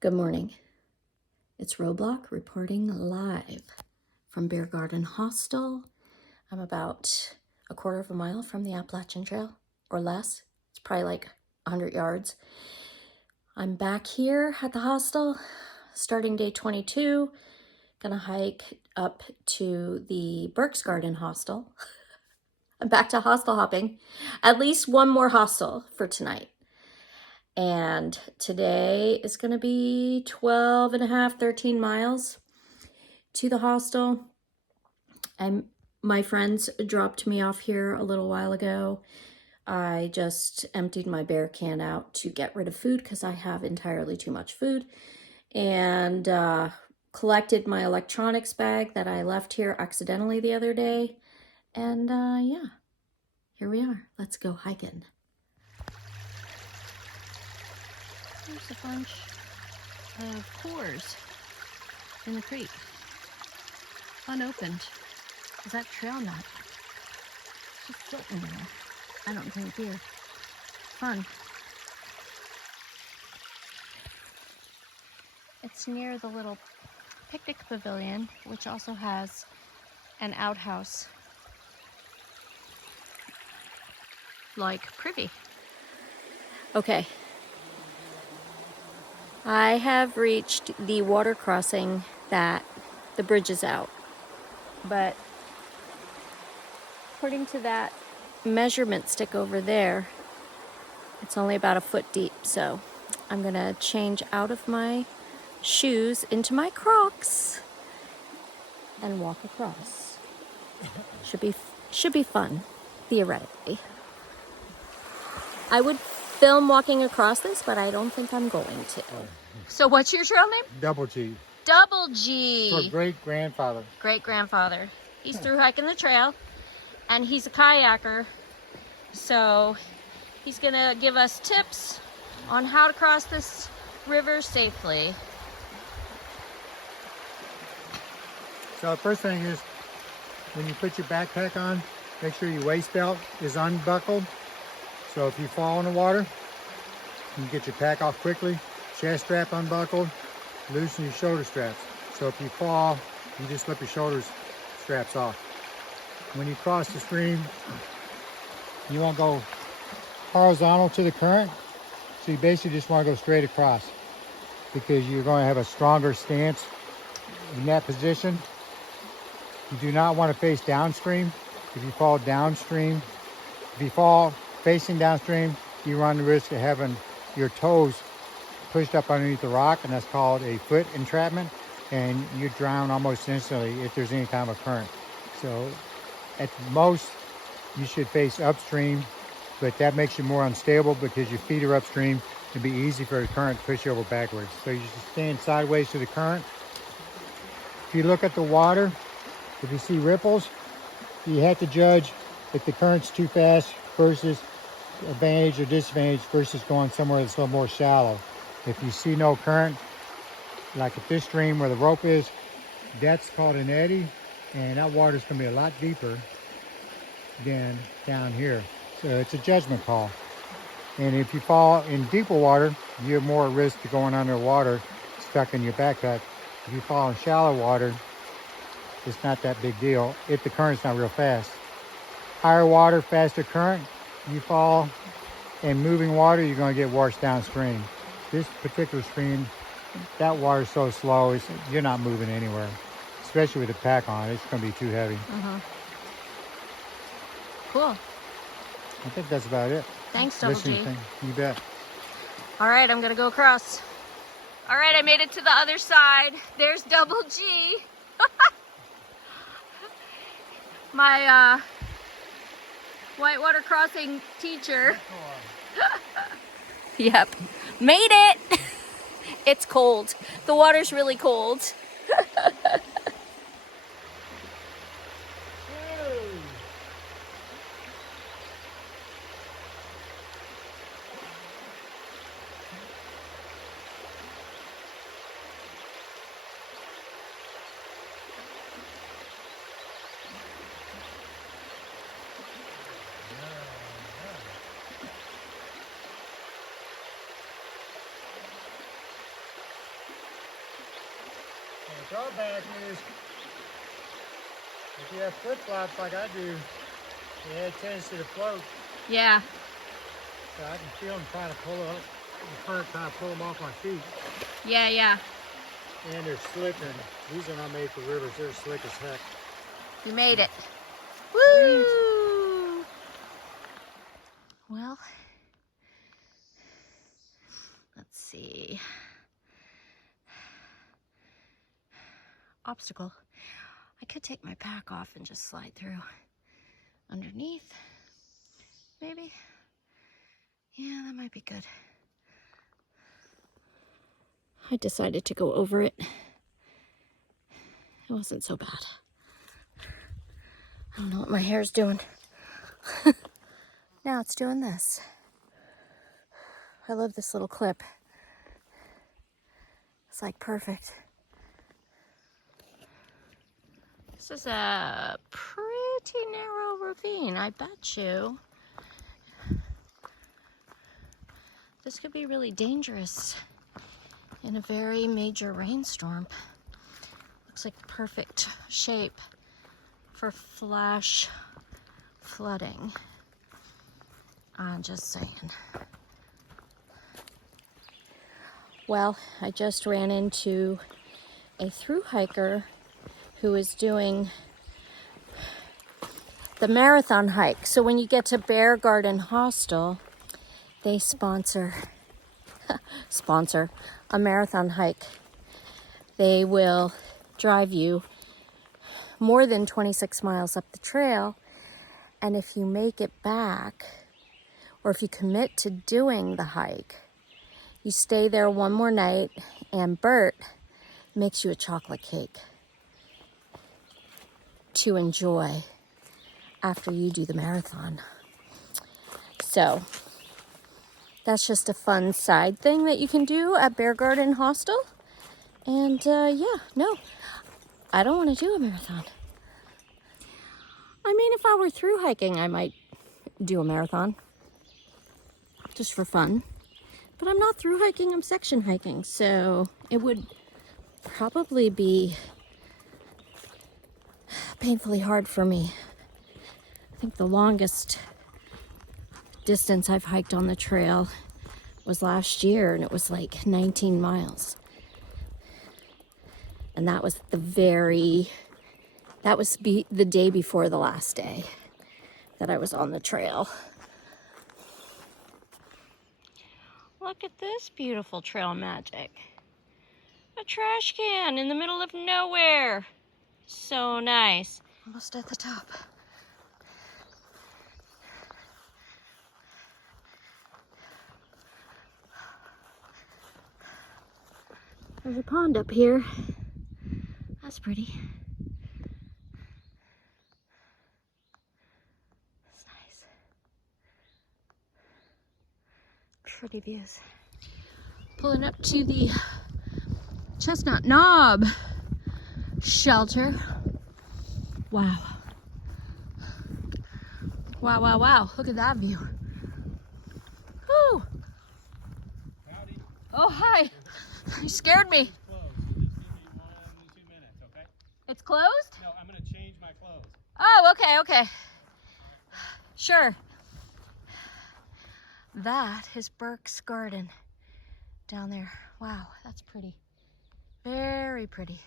Good morning. It's Roblox reporting live from Bear Garden Hostel. I'm about a quarter of a mile from the Appalachian Trail, or less. It's probably like 100 yards. I'm back here at the hostel, starting day 22. Gonna hike up to the Burke's Garden Hostel. I'm back to hostel hopping. At least one more hostel for tonight. And today is going to be 12 and a half, 13 miles to the hostel. My friends dropped me off here a little while ago. I just emptied my bear can out to get rid of food because I have entirely too much food. And collected my electronics bag that I left here accidentally the other day. And yeah, here we are. Let's go hiking. There's a bunch of cores in the creek, unopened. Is that trail nut? Just floating there. I don't drink beer. Fun. It's near the little picnic pavilion, which also has an outhouse like privy. Okay. I have reached the water crossing that the bridge is out, but according to that measurement stick over there, it's only about a foot deep, so I'm gonna change out of my shoes into my Crocs and walk across. Should be fun, theoretically. I would film walking across this, but I don't think I'm going to. So what's your trail name? Double G. Double G. For great-grandfather. Great-grandfather. He's through hiking the trail, and he's a kayaker, so he's gonna give us tips on how to cross this river safely. So the first thing is, when you put your backpack on, make sure your waist belt is unbuckled. So if you fall in the water, you can get your pack off quickly. Chest strap unbuckled, loosen your shoulder straps. So if you fall, you just slip your shoulder straps off. When you cross the stream, you want to go horizontal to the current. So you basically just want to go straight across because you're going to have a stronger stance in that position. You do not want to face downstream. If you fall downstream, if you fall facing downstream, you run the risk of having your toes pushed up underneath the rock, and that's called a foot entrapment, and you drown almost instantly if there's any kind of a current. So at most, you should face upstream, but that makes you more unstable because your feet are upstream. It'd be easy for the current to push you over backwards. So you just stand sideways to the current. If you look at the water, if you see ripples, you have to judge if the current's too fast versus advantage or disadvantage versus going somewhere that's a little more shallow. If you see no current, like at this stream where the rope is, that's called an eddy, and that water's going to be a lot deeper than down here. So it's a judgment call. And if you fall in deeper water, you're more at risk to going underwater, stuck in your backpack. If you fall in shallow water, it's not that big deal if the current's not real fast. Higher water, faster current, you fall in moving water, you're going to get washed downstream. This particular stream, that water's so slow, you're not moving anywhere. Especially with the pack on, it's going to be too heavy. Cool. I think that's about it. Thanks, Double G. You bet. All right, I'm gonna go across. All right, I made it to the other side. There's Double G. My whitewater crossing teacher. Yep, made it. It's cold. The water's really cold. drawback is if you have flip-flops like I do, they have a tendency to float. Yeah. So I can feel them trying to pull up, the current trying to pull them off my feet. Yeah, yeah. And they're slipping. These are not made for rivers. They're slick as heck. You made it. Woo! Well, let's see. Obstacle. I could take my pack off and just slide through underneath. Maybe. Yeah, that might be good. I decided to go over it. It wasn't so bad. I don't know what my hair's doing. Now it's doing this. I love this little clip. It's like perfect. This is a pretty narrow ravine, I bet you. This could be really dangerous in a very major rainstorm. Looks like perfect shape for flash flooding. I'm just saying. Well, I just ran into a thru hiker who is doing the marathon hike. So when you get to Bear Garden Hostel, they sponsor a marathon hike. They will drive you more than 26 miles up the trail, and if you make it back, or if you commit to doing the hike, you stay there one more night, and Burke makes you a chocolate cake to enjoy after you do the marathon. So that's just a fun side thing that you can do at Bear Garden Hostel. And yeah, no, I don't want to do a marathon. I mean, if I were through hiking, I might do a marathon just for fun. But I'm not through hiking, I'm section hiking. So it would probably be painfully hard for me. I think the longest distance I've hiked on the trail was last year, and it was like 19 miles. And that was the day before the last day that I was on the trail. Look at this beautiful trail magic. A trash can in the middle of nowhere. So nice. Almost at the top. There's a pond up here. That's pretty. That's nice. Pretty views. Pulling up to the Chestnut Knob shelter. Wow. Wow, wow, wow. Look at that view. Woo! Howdy. Oh, hi. You scared me. It's closed. Just give me 2 minutes, okay? It's closed? No, I'm gonna change my clothes. Oh, okay, okay. Sure. That is Burke's garden down there. Wow, that's pretty. Very pretty.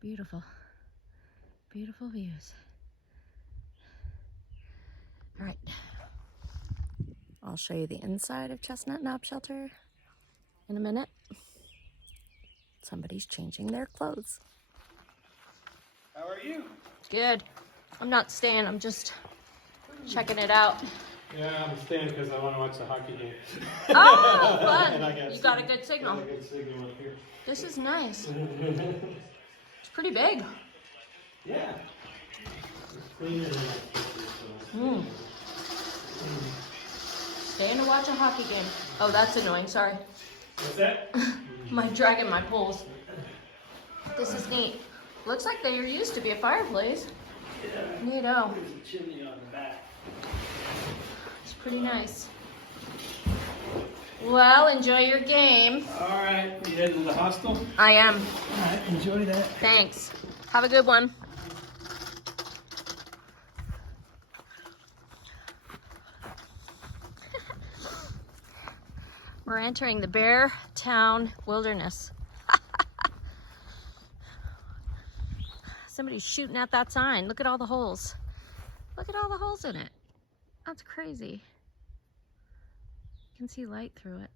Beautiful. Beautiful views. All right. I'll show you the inside of Chestnut Knob Shelter in a minute. Somebody's changing their clothes. How are you? Good. I'm not staying, I'm just checking it out. Yeah, I'm staying because I want to watch the hockey game. Oh, fun. And You got a good signal. Got a good signal up here. This is nice. It's pretty big. Yeah. It's cleaner than that picture, so. Mm. Staying to watch a hockey game. Oh, that's annoying, sorry. What's that? My dragging my poles. This is neat. Looks like there used to be a fireplace. Yeah. Neato. There's a chimney on the back. It's pretty nice. Well, enjoy your game. All right, you heading to the hostel? I am. All right, enjoy that. Thanks. Have a good one. We're entering the Bear Town Wilderness. Somebody's shooting at that sign. Look at all the holes. Look at all the holes in it. That's crazy. You can see light through it.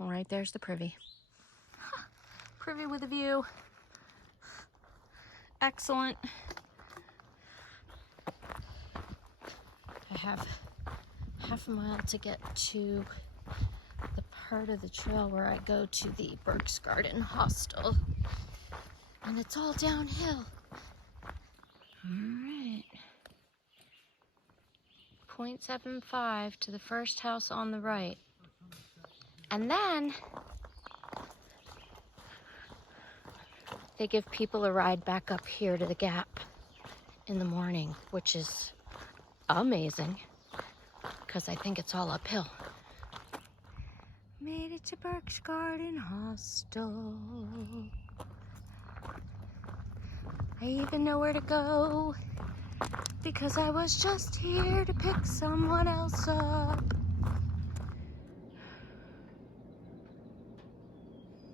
All right, there's the privy. Privy with a view. Excellent. I have half a mile to get to the part of the trail where I go to the Burke's Garden Hostel. And it's all downhill. All right. 0.75 to the first house on the right. And then they give people a ride back up here to the Gap in the morning, which is amazing because I think it's all uphill. Made it to Burke's Garden Hostel. I even know where to go because I was just here to pick someone else up.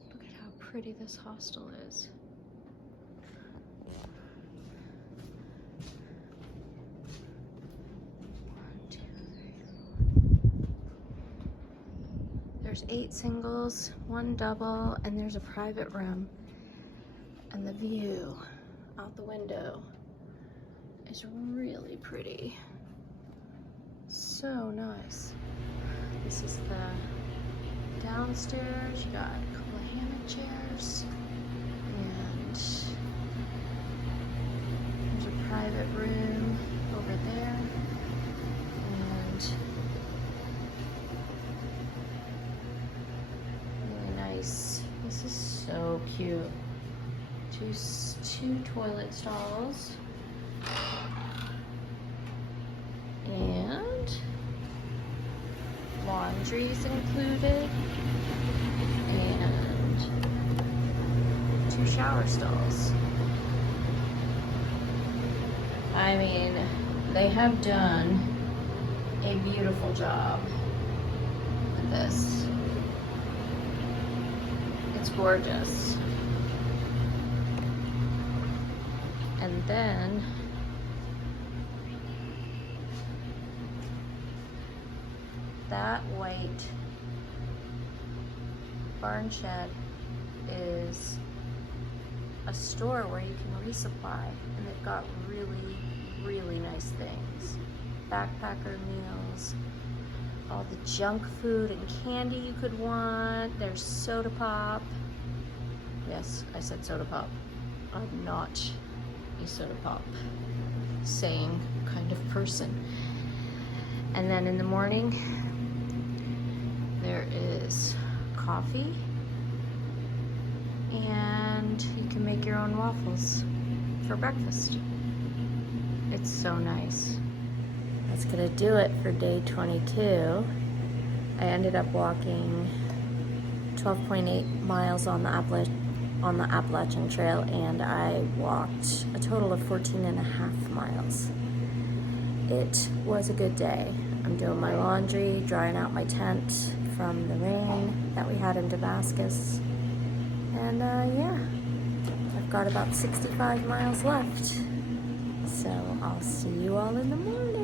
Look at how pretty this hostel is. There's 8 singles, 1 double, and there's a private room. And the view out the window is really pretty. So nice. This is the downstairs. You got a couple of hammock chairs. And there's a private room over there. And nice. This is so cute. Two toilet stalls. And laundry's included. And 2 shower stalls. I mean, they have done a beautiful job with this. It's gorgeous. And then that white barn shed is a store where you can resupply, and they've got really nice things. Backpacker meals, all the junk food and candy you could want. There's soda pop. Yes, I said soda pop. I'm not a soda pop saying kind of person. And then in the morning, there is coffee, and you can make your own waffles for breakfast. It's so nice. That's gonna do it for day 22. I ended up walking 12.8 miles on the Appalachian Trail, and I walked a total of 14.5 miles. It was a good day. I'm doing my laundry, drying out my tent from the rain that we had in Damascus. And yeah, I've got about 65 miles left. So I'll see you all in the morning.